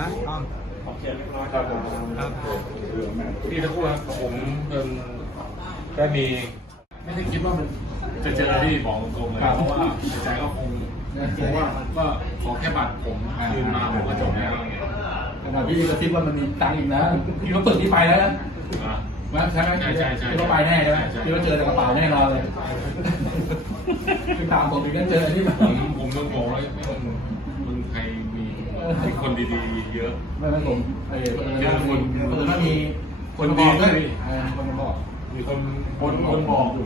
นะต้องครับผม ครับ พี่ตะกู้ครับผมก็มีไม่ได้คิดว่ามันจะเจอที่บอกตรงๆเลยเพราะว่าใจก็คงว่าก็ขอแค่บัตรผมคืนมาผมก็จบแล้วอย่างเงี้ย ขณะพี่ก็คิดว่ามันมีตังค์อีกนะพี่ก็เปิดที่ไปแล้วนะใช่ไหมพี่ก็ไปแน่ใช่ไหมพี่ก็เจอแต่กระเป๋าแน่นอนเลยพี่ตามผมอีกก็เจอที่แบบ ผมต้องบอกว่าคนไทยมีคนดีๆเยอะ ไม่ผมคนมีคนดีด้วยคนบอก มีคนบอกอยู่